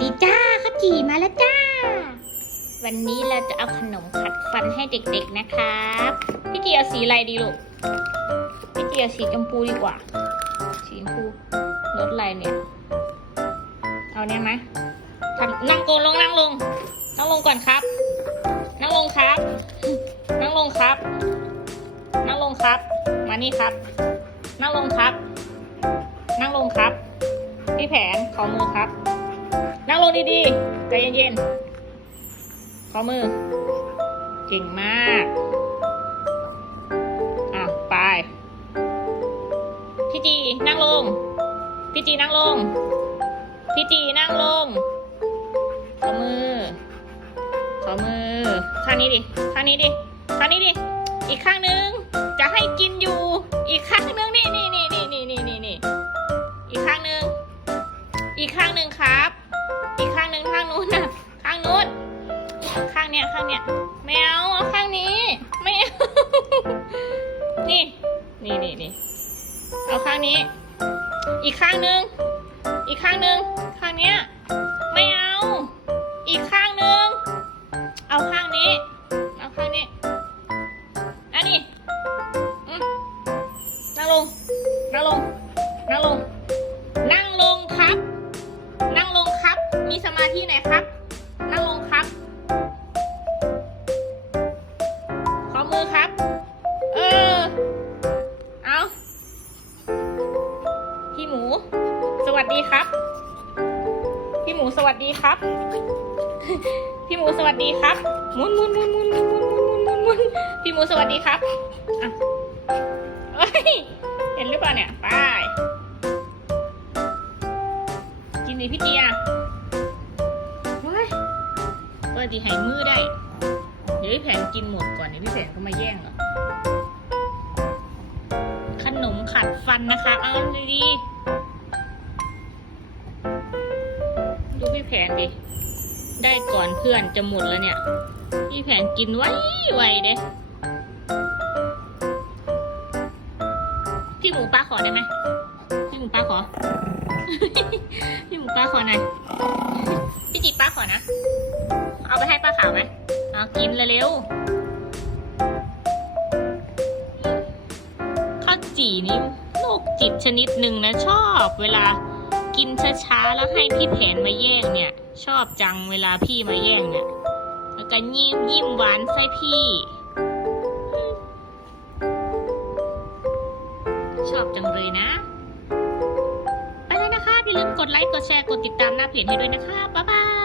ดีจ้าข้าวจี่มาแล้วจ้า วันนี้เราจะเอาขนมขัดฟันให้เด็กๆนะครับพี่จีเอาสีอะไรดีลูกพี่จีเอาสีชมพูดีกว่า สีชมพูรสอะไรเนี่ยเอาเนี่ยไหมทำนั่งลงลงนั่งลงนั่งลงก่อนครับ นั่งลงครับ นั่งลงครับ นั่งลงครับ มานี่ครับ นั่งลงครับ นั่งลงครับพี่แผนขอมือครับ ดีๆ ใจเย็นๆ ข้อมือ เก่งมาก อะ ไป พี่จีนั่งลง พี่จีนั่งลง พี่จีนั่งลง ข้อมือ ข้อมือ ข้างนี้ดิ ข้างนี้ดิ ข้างนี้ดิ อีกข้างนึง จะให้กินอยู่ อีกข้างนึงนี่นี่นี่นี่นี่นี่นี่อีกข้างนึง อีกข้างนึงค่ะางเนี้ยไม่เอาเอาข้างนี้ไม่เอานี่นี่นี่นี่เอาข้างนี้ อีกข้างหนึ่งอีกข้างหนึ่งข้างเนี้ยไม่เอา อีกข้างหนึ่งเอาข้างนี้ เอาข้างนี้อันนี้นั่งลงนั่งลงนั่งลง นั่งลงครับ นั่งลงครับ มีสมาธิไหนครับ ดีครับ พี่หมูสวัสดีครับ พี่หมูสวัสดีครับหมุนหมุนหมุนหมุนหมุนหมุนหมุนหมุนหมุนพี่หมูสวัสดีครับอะเอ้ยเห็นหรือเปล่าเนี่ยไปกินดิพี่เจียว้ายเปิดดีหายมือได้ เดี๋ยวพี่แผนกินหมดก่อนเดี๋ยวพี่แผนก็มาแย่งหรอขนมขัดฟันนะคะเอาดีๆ แผนดิ ได้ก่อนเพื่อนจะหมดแล้วเนี่ย พี่แผนกินไวไวเด้พี่หมูป้าขอได้ไหมพี่หมูป้าขอ พี่หมูป้าขอหน่อยพี่จีป้าขอนะ เอาไปให้ป้าขาวไหมเอากินเร็วๆข้าวจี่นี่โรคจิตชนิดหนึ่งนะชอบเวลา กินช้าๆ แล้วให้พี่แผนมาแย่งเนี่ย ชอบจังเวลาพี่มาแย่งเนี่ยแล้วก็ยิ้มยิ้มหวานใส่พี่ ชอบจังเลยนะ ไปแล้วนะคะอย่าลืมกดไลค์ กดแชร์ กดติดตามหน้าเพจให้ด้วยนะคะ บ๊ายบาย